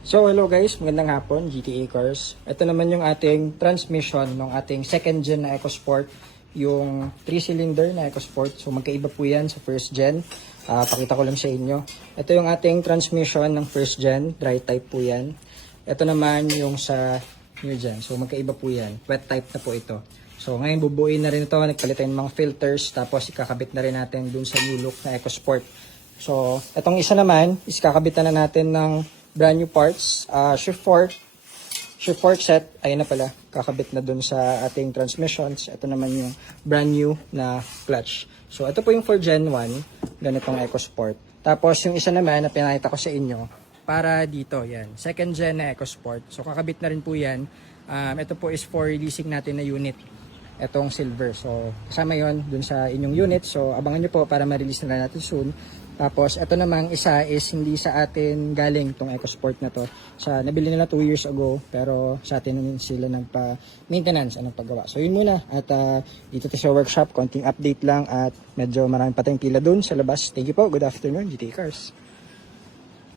So hello guys, magandang hapon, GTA Cars. Ito naman yung ating transmission ng ating second gen na EcoSport, yung 3-cylinder na EcoSport. So magkaiba po yan sa first gen. Pakita ko lang sa inyo. Ito yung ating transmission ng first gen, dry type po yan. Ito naman yung sa new gen. So magkaiba po yan, wet type na po ito. So ngayon bubuuin na rin ito, nagpalitan yung mga filters, tapos ikakabit na rin natin dun sa new look na EcoSport. So itong isa naman, is kakabitan na natin ng brand new parts, shift fork set, ayun na pala, kakabit na dun sa ating transmissions. Ito naman yung brand new na clutch. So ito po yung for Gen 1, ganitong EcoSport. Tapos yung isa naman na pinakita ko sa inyo, para dito, yan, second gen na EcoSport. So kakabit na rin po yan. Ito po is for releasing natin na unit, etong silver. So kasama yon dun sa inyong unit. So abangan nyo po para ma-release na natin soon. Tapos, ito namang isa is hindi sa atin galing tong EcoSport na to. Nabili nila 2 years ago, pero sa atin sila nagpa-maintenance, anong paggawa. So, yun muna. At dito sa workshop, konting update lang at medyo marami pa tayong pila dun sa labas. Thank you po. Good afternoon, GTA Cars.